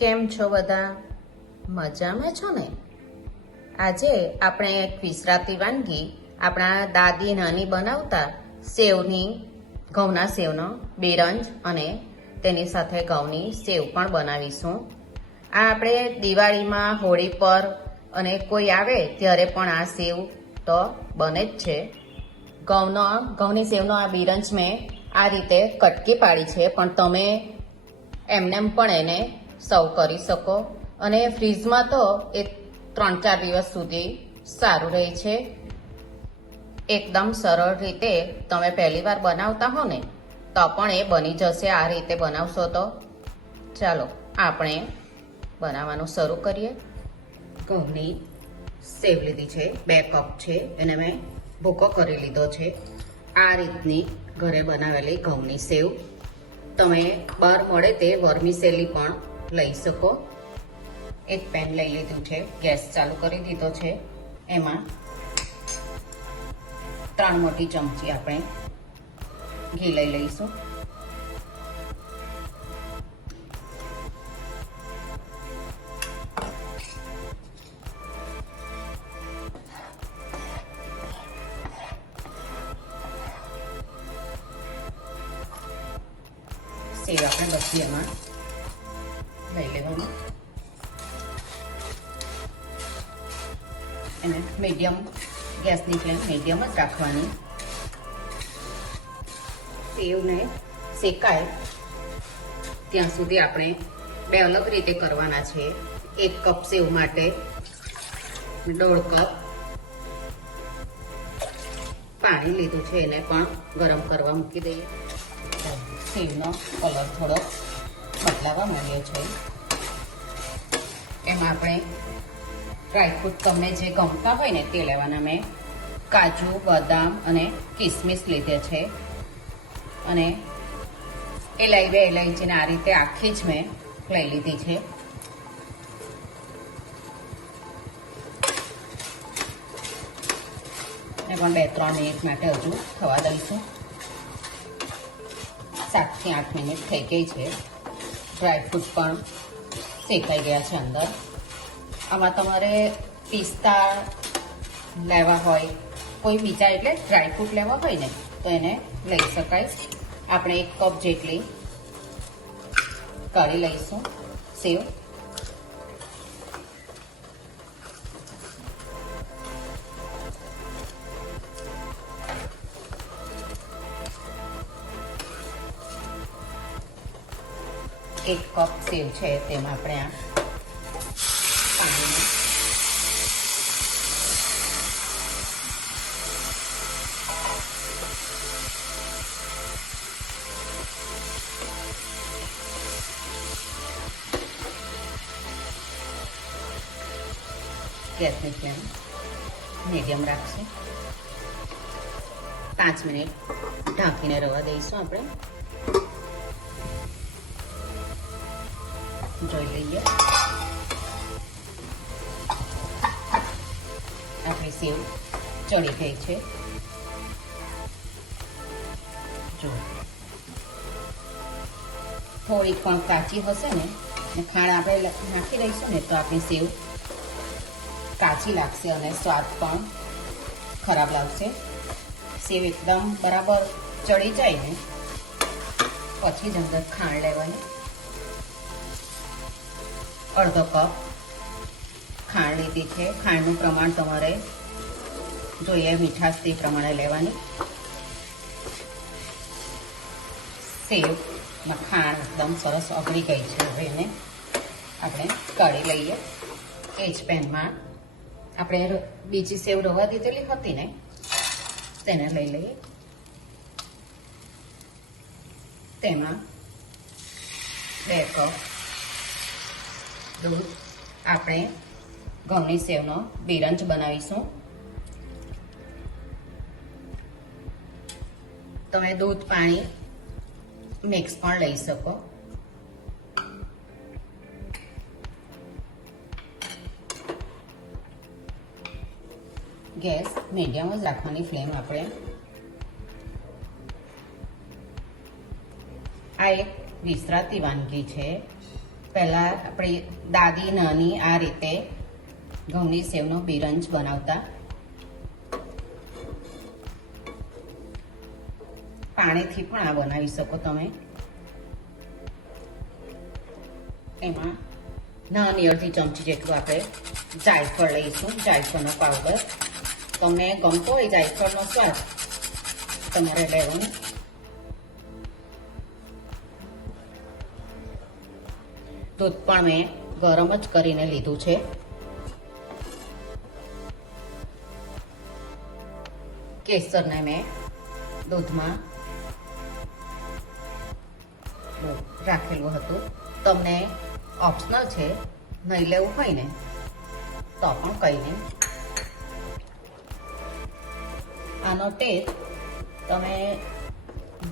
કેમ છો બધા? મજામાં છો ને? આજે આપણે એક વિસરાતી વાનગી આપણા દાદી નાની બનાવતા ઘઉંના સેવનો બિરંજ અને તેની સાથે ઘઉંની સેવ પણ બનાવીશું. આ આપણે દિવાળીમાં, હોળી પર અને કોઈ આવે ત્યારે પણ આ સેવ તો બને જ છે. ઘઉંની સેવનો આ બિરંજ મેં આ રીતે કટકી પાડી છે, પણ તમે એમનેમ પણ એને સર્વ કરી શકો અને ફ્રીજમાં તો એ 3-4 દિવસ સુધી સારું રહે છે. એકદમ સરળ રીતે તમે પહેલી વાર બનાવતા હો ને તો પણ એ બની જશે આ રીતે બનાવશો તો. ચાલો આપણે બનાવવાનું શરૂ કરીએ. ઘઉંની સેવ લીધી છે, 2 કપ છે, એને મેં ભૂકો કરી લીધો છે. આ રીતની ઘરે બનાવેલી ઘઉંની સેવ તમે બહાર મળે તે વર્મિસેલી પણ લઈ શકો. એક પેન લઈ લીધું છે, ગેસ ચાલુ કરી દીધો છે. એમાં 3 મોટી ચમચી આપણે ઘી લઈ લઈશું. સેવ આપણે બધી એમાં લઈ લેવાનું. એને મીડિયમ ગેસની ફ્લેમ મીડિયમ જ રાખવાની. સેવને શેકાય ત્યાં સુધી આપણે 2 અલગ રીતે કરવાના છે. 1 કપ સેવ માટે 1.5 કપ પાણી લીધું છે, એને પણ ગરમ કરવા મૂકી દઈએ. સેવનો કલર થોડો બદલાવા માંડ્યો છે. એમાં આપણે ડ્રાયફ્રૂટ તમને જે ગમતા હોય ને તે લેવાના. મેં કાજુ, બદામ અને કિસમિસ લીધે છે અને ઇલાયચીને આ રીતે આખી જ મેં લઈ લીધી છે. એ પણ 2-3 મિનિટ માટે હજુ થવા દઈશું. 7 થી 8 મિનિટ થઈ ગઈ છે. ડ્રાયફ્રૂટ પણ શેકાઈ ગયા છે અંદર. આમાં તમારે પિસ્તા લેવા હોય, કોઈ બીજા એટલે ડ્રાયફ્રૂટ લેવા હોય ને તો એને લઈ શકાય. આપણે 1 કપ જેટલી કાઢી લઈશું સેવ. એક કપ સેવ છે તેમાં આપણે આ પાણી ગેસની ફ્લેમ મીડિયમ રાખશે. 5 મિનિટ ઢાંકીને રવા દઈશું. આપણે જોઈ લઈએ. આપણી સેવ ચડી ગઈ છે. જો થોડીક પણ કાચી હશે ને ખાંડ આપણે નાખી દઈશું ને તો આપણી સેવ કાચી લાગશે અને સ્વાદ પણ ખરાબ લાગશે. સેવ એકદમ બરાબર ચડી જાય ને પછી જ અંદર ખાંડ લેવાની. 1/2 કપ ખાંડ લીધી છે. ખાંડનું પ્રમાણ તમારે જોઈએ મીઠાશ તે પ્રમાણે લેવાની. સેવમાં ખાંડ એકદમ સરસ ઓગળી ગઈ છે. હવે એને આપણે કાઢી લઈએ. એ જ પેનમાં આપણે બીજી સેવ રવા દીધેલી હતી ને તેને લઈ લઈએ. તેમાં 2 કપ દૂધ આપણે ઘઉંની સેવનો બિરંજ બનાવીશું. તમે દૂધ પાણી મિક્સ પણ લઈ શકો. ગેસ મીડિયમ જ રાખવાની ફ્લેમ આપણે. આ એક વિસરાતી વાનગી છે. પહેલા આપણી દાદી નાની આ રીતે ઘઉંની સેવનો બિરંજ બનાવતા. પાણીથી પણ આ બનાવી શકો તમે. એમાં નાની અડધી ચમચી જેટલું આપણે જાયફળ લઈશું, જાયફળનો પાવડર. તમને ગમતો હોય જાયફળનો સ્વાદ તમારે લેવાનો. દૂધ પણ મેં ગરમ જ કરીને લીધું છે. કેસરને મેં દૂધમાં રાખેલું હતું. તમને ઓપ્શનલ છે, નહીં લેવું હોય ને તો પણ કંઈ નહીં. આનો ટેસ્ટ તમે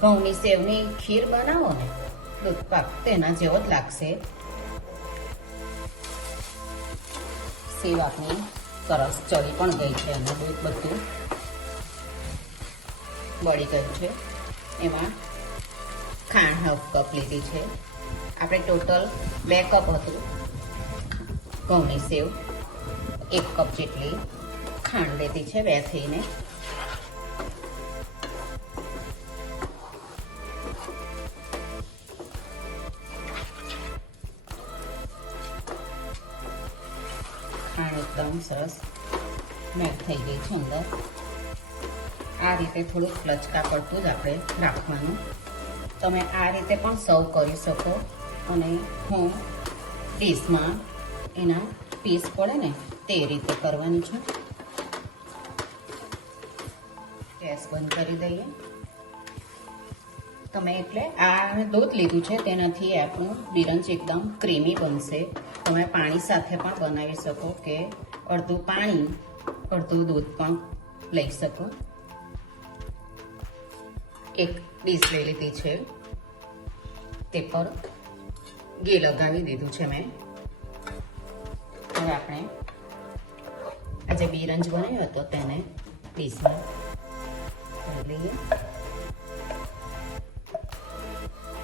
ઘઉંની સેવની ખીર બનાવો ને દૂધ પાક તેના જેવો જ લાગશે. સેવ આપણી સરસ ચડી પણ ગઈ છે અને દૂધ બધું બળી ગયું છે. એમાં ખાંડ હાફ કપ લીધી છે. આપણે ટોટલ 2 કપ હતું ઘઉંની સેવ. 1 કપ જેટલી ખાંડ લીધી છે 2 થઈને. ખાંડ એકદમ સરસ મેલ્ટ થઈ ગઈ છે અંદર. આ રીતે થોડુંક લચકા પડતું જ આપણે રાખવાનું. તમે આ રીતે પણ સર્વ કરી શકો અને હું ડીશમાં એના પીસ પડે ને તે રીતે કરવાનું છે. ગેસ બંધ કરી દઈએ. તમે એટલે આ દૂધ લીધું છે તેનાથી આપણું બિરંજ એકદમ ક્રીમી બનશે. તમે પાણી સાથે પણ બનાવી શકો કે અડધું પાણી અડધું દૂધ પણ લઈ શકો. એક ડીશ લઈ લીધી છે, તે પર ઘી લગાવી દીધું છે મેં. હવે આપણે આજે બિરંજ બનાવ્યો હતો તેને ડીશમાં લઈ લઈએ.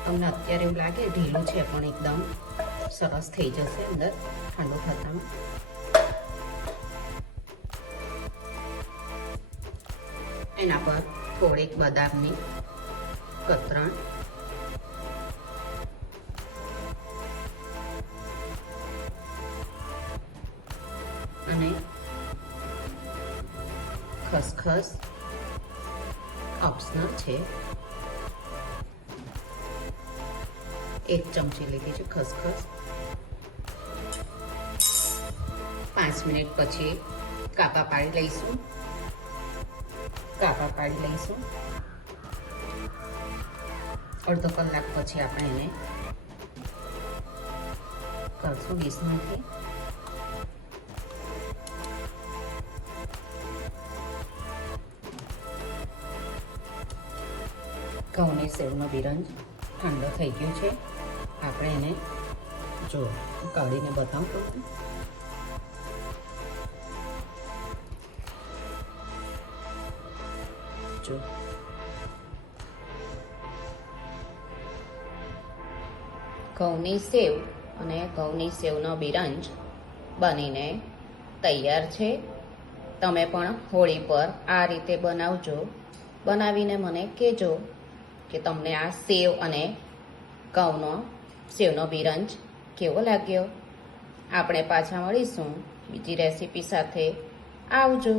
તમને અત્યારે એવું લાગે ઢીલું છે પણ એકદમ સરસ થઈ જશે અંદર ઠંડુ થતાં. એના પર થોડીક બદામની કતરણ અને ખસખસ ઓપ્શનલ છે. 1 ચમચી લીધી છે ખસખસ. 5 મિનિટ પછી કાપા પાડી લઈશું. અડધો કલાક પછી આપણે એને કરશું ડીશમાંથી. ઘઉંની સેવનો બિરંજ ઠંડો થઈ ગયો છે. આપણે એને જો કાઢીને બતાવું જો ઘઉંની સેવ અને ઘઉંની સેવનો બિરંજ બનીને તૈયાર છે. તમે પણ હોળી પર આ રીતે બનાવજો. બનાવીને મને કહેજો કે તમને આ સેવ અને ઘઉંનો સેવનો બિરંજ કેવો લાગ્યો. આપણે પાછા મળીશું બીજી રેસીપી સાથે. આવજો.